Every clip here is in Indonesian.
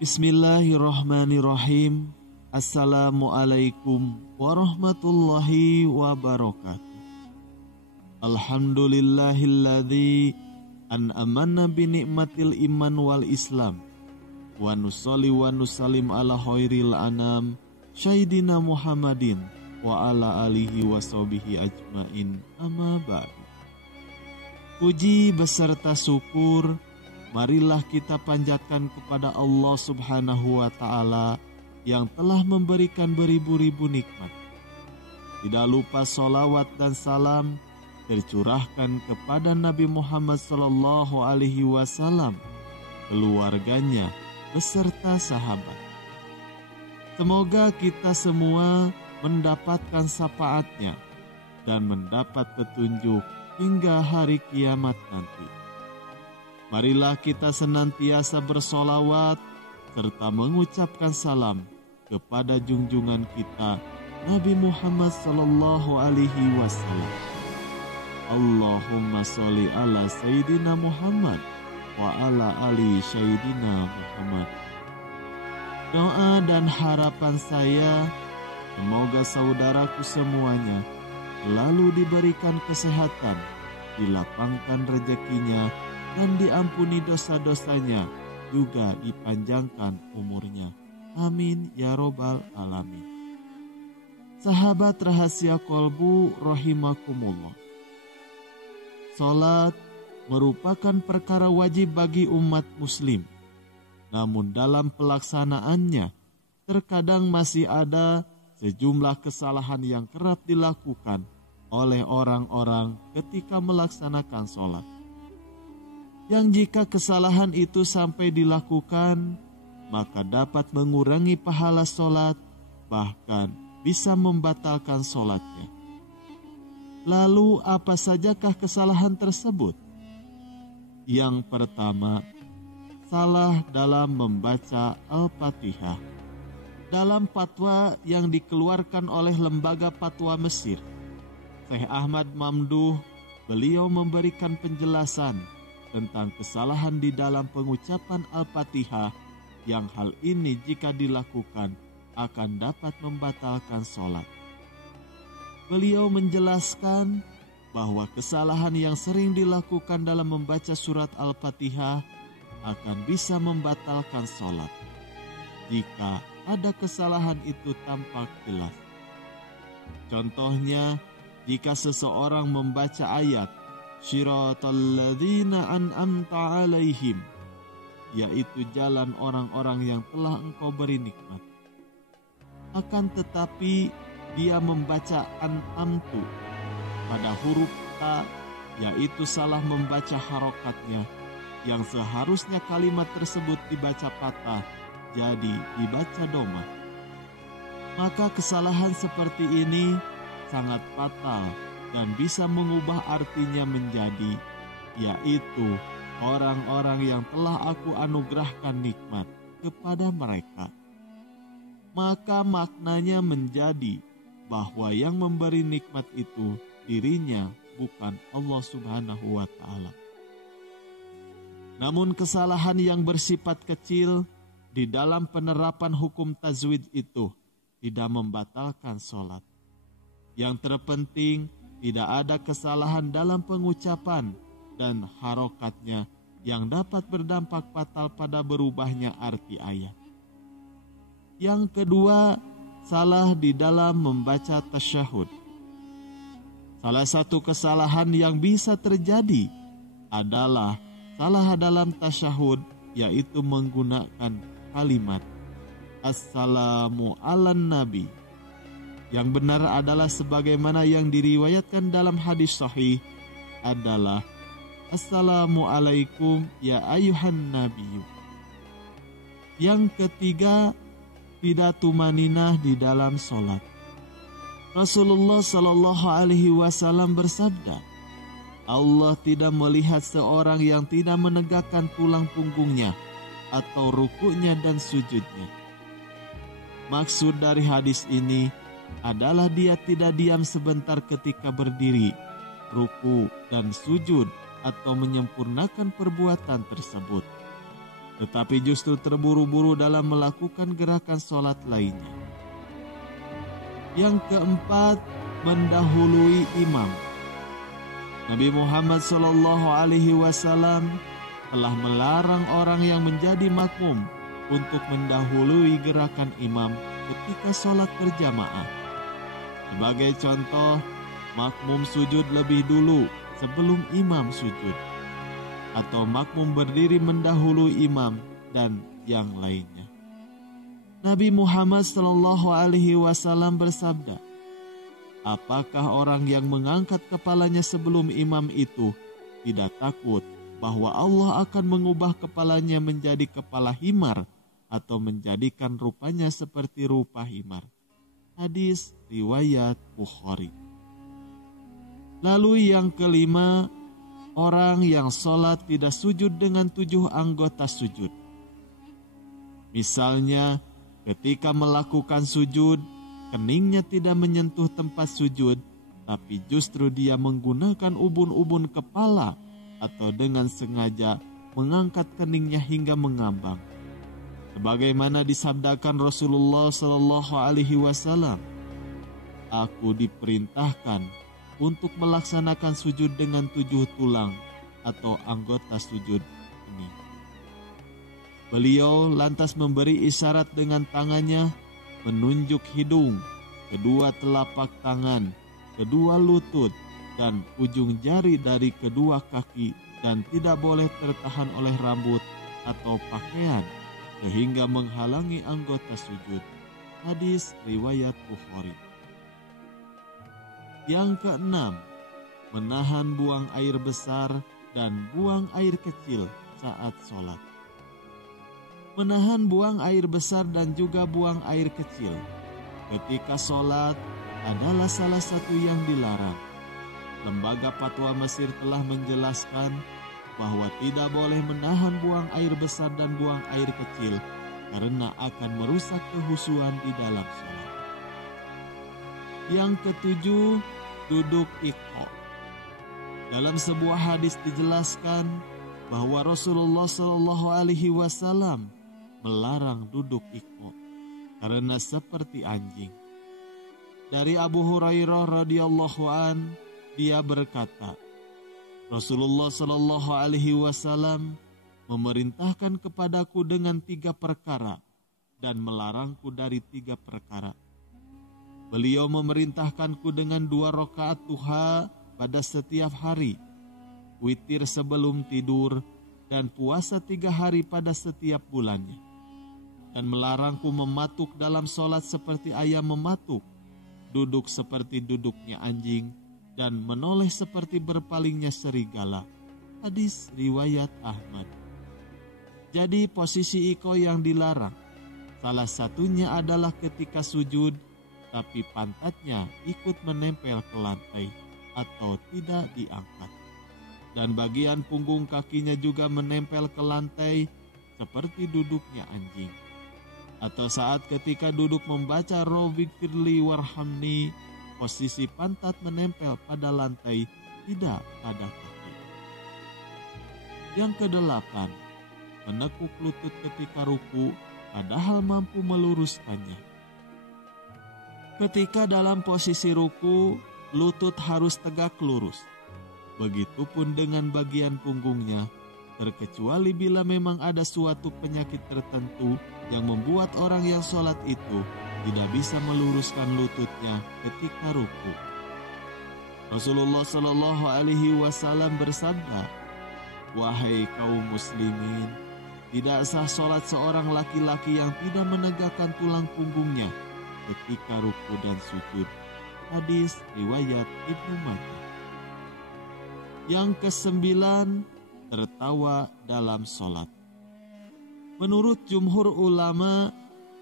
Bismillahirrahmanirrahim. Assalamualaikum warahmatullahi wabarakatuh. Alhamdulillahilladzi an'amana binikmatil iman wal islam. Wa nusalli wa nusallim ala khairil anam Sayyidina Muhammadin wa ala alihi wa sahbihi ajmain, amma ba'du. Puji beserta syukur marilah kita panjatkan kepada Allah Subhanahu wa Ta'ala yang telah memberikan beribu-ribu nikmat. Tidak lupa sholawat dan salam tercurahkan kepada Nabi Muhammad Sallallahu Alaihi Wasallam, keluarganya beserta sahabat. Semoga kita semua mendapatkan syafaatnya dan mendapat petunjuk hingga hari kiamat nanti. Marilah kita senantiasa bersolawat serta mengucapkan salam kepada junjungan kita Nabi Muhammad Sallallahu Alaihi Wasallam. Allahumma sholli ala Sayyidina Muhammad wa ala ali Sayyidina Muhammad. Doa dan harapan saya, semoga saudaraku semuanya selalu diberikan kesehatan, dilapangkan rezekinya, dan diampuni dosa-dosanya, juga dipanjangkan umurnya. Amin ya robbal alamin. Sahabat rahasia kolbu rahimakumullah. Salat merupakan perkara wajib bagi umat muslim. Namun dalam pelaksanaannya, terkadang masih ada sejumlah kesalahan yang kerap dilakukan oleh orang-orang ketika melaksanakan salat. Yang jika kesalahan itu sampai dilakukan, maka dapat mengurangi pahala sholat, bahkan bisa membatalkan sholatnya. Lalu apa sajakah kesalahan tersebut? Yang pertama, salah dalam membaca Al-Fatihah. Dalam fatwa yang dikeluarkan oleh Lembaga Fatwa Mesir, Syekh Ahmad Mamduh, beliau memberikan penjelasan tentang kesalahan di dalam pengucapan Al-Fatihah yang hal ini jika dilakukan akan dapat membatalkan sholat. Beliau menjelaskan bahwa kesalahan yang sering dilakukan dalam membaca surat Al-Fatihah akan bisa membatalkan sholat jika ada kesalahan itu tampak jelas. Contohnya, jika seseorang membaca ayat Shiratal ladzina an'amta alaihim, yaitu jalan orang-orang yang telah engkau beri nikmat. Akan tetapi dia membaca an'amtu pada huruf ta, yaitu salah membaca harokatnya, yang seharusnya kalimat tersebut dibaca patah, jadi dibaca doma. Maka kesalahan seperti ini sangat fatal dan bisa mengubah artinya menjadi, yaitu orang-orang yang telah aku anugerahkan nikmat kepada mereka. Maka maknanya menjadi bahwa yang memberi nikmat itu dirinya, bukan Allah Subhanahu wa Ta'ala. Namun kesalahan yang bersifat kecil di dalam penerapan hukum tajwid itu tidak membatalkan sholat. Yang terpenting, tidak ada kesalahan dalam pengucapan dan harokatnya yang dapat berdampak fatal pada berubahnya arti ayat. Yang kedua, salah di dalam membaca tasyahud. Salah satu kesalahan yang bisa terjadi adalah salah dalam tasyahud, yaitu menggunakan kalimat Assalamu ala nabi. Yang benar adalah sebagaimana yang diriwayatkan dalam hadis sahih adalah Assalamualaikum ya ayuhan nabiyyu. Yang ketiga, tidak tumaninah di dalam sholat. Rasulullah Sallallahu Alaihi Wasallam bersabda, Allah tidak melihat seorang yang tidak menegakkan tulang punggungnya atau rukuknya dan sujudnya. Maksud dari hadis ini adalah dia tidak diam sebentar ketika berdiri, ruku dan sujud atau menyempurnakan perbuatan tersebut. tetapi justru terburu-buru dalam melakukan gerakan sholat lainnya. Yang keempat, mendahului imam. Nabi Muhammad SAW telah melarang orang yang menjadi makmum untuk mendahului gerakan imam ketika sholat berjamaah. Sebagai contoh, makmum sujud lebih dulu sebelum imam sujud, atau makmum berdiri mendahului imam, dan yang lainnya. Nabi Muhammad SAW bersabda, apakah orang yang mengangkat kepalanya sebelum imam itu tidak takut bahwa Allah akan mengubah kepalanya menjadi kepala himar atau menjadikan rupanya seperti rupa himar? Hadis riwayat Bukhari. Lalu yang kelima, orang yang sholat tidak sujud dengan 7 anggota sujud. Misalnya, ketika melakukan sujud, keningnya tidak menyentuh tempat sujud, tapi justru dia menggunakan ubun-ubun kepala atau dengan sengaja mengangkat keningnya hingga mengambang. Sebagaimana disabdakan Rasulullah SAW, aku diperintahkan untuk melaksanakan sujud dengan 7 tulang atau anggota sujud ini. Beliau lantas memberi isyarat dengan tangannya, menunjuk hidung, kedua telapak tangan, kedua lutut, dan ujung jari dari kedua kaki, dan tidak boleh tertahan oleh rambut atau pakaian sehingga menghalangi anggota sujud. Hadis riwayat Bukhari. Yang keenam, menahan buang air besar dan buang air kecil saat sholat. Menahan buang air besar dan juga buang air kecil ketika sholat adalah salah satu yang dilarang. Lembaga Fatwa Mesir telah menjelaskan bahwa tidak boleh menahan buang air besar dan buang air kecil karena akan merusak kehusuan di dalam sholat. Yang ketujuh, duduk iqo. Dalam sebuah hadis dijelaskan bahwa Rasulullah SAW melarang duduk iqo karena seperti anjing. Dari Abu Hurairah radhiyallahu an, dia berkata, Rasulullah SAW memerintahkan kepadaku dengan 3 perkara dan melarangku dari 3 perkara. Beliau memerintahkanku dengan 2 rakaat duha pada setiap hari, witir sebelum tidur, dan puasa 3 hari pada setiap bulannya. Dan melarangku mematuk dalam sholat seperti ayam mematuk, duduk seperti duduknya anjing, dan menoleh seperti berpalingnya serigala. Hadis riwayat Ahmad. Jadi posisi iko yang dilarang, salah satunya adalah ketika sujud, tapi pantatnya ikut menempel ke lantai atau tidak diangkat. Dan bagian punggung kakinya juga menempel ke lantai seperti duduknya anjing. Atau saat ketika duduk membaca Rabbi firli warhamni, posisi pantat menempel pada lantai, tidak pada kaki. Yang kedelapan, menekuk lutut ketika ruku padahal mampu meluruskannya. Ketika dalam posisi ruku, lutut harus tegak lurus. Begitupun dengan bagian punggungnya, terkecuali bila memang ada suatu penyakit tertentu yang membuat orang yang sholat itu tidak bisa meluruskan lututnya ketika ruku. Rasulullah SAW bersabda, wahai kaum muslimin, tidak sah sholat seorang laki-laki yang tidak menegakkan tulang punggungnya ketika ruku dan sujud. Hadis riwayat Ibnu Majah. Yang kesembilan, tertawa dalam sholat. Menurut jumhur ulama,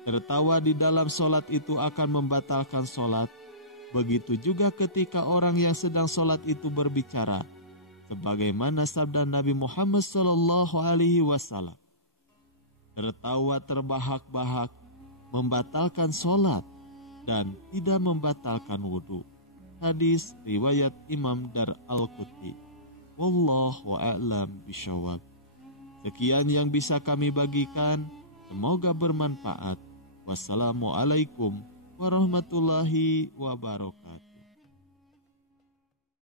tertawa di dalam sholat itu akan membatalkan sholat. Begitu juga ketika orang yang sedang sholat itu berbicara, sebagaimana sabda Nabi Muhammad SAW. Tertawa terbahak-bahak membatalkan sholat dan tidak membatalkan wudhu. Hadis riwayat Imam Dar Al-Qutni. Wallahu a'lam bishawab. Sekian yang bisa kami bagikan, semoga bermanfaat. Wassalamualaikum warahmatullahi wabarakatuh.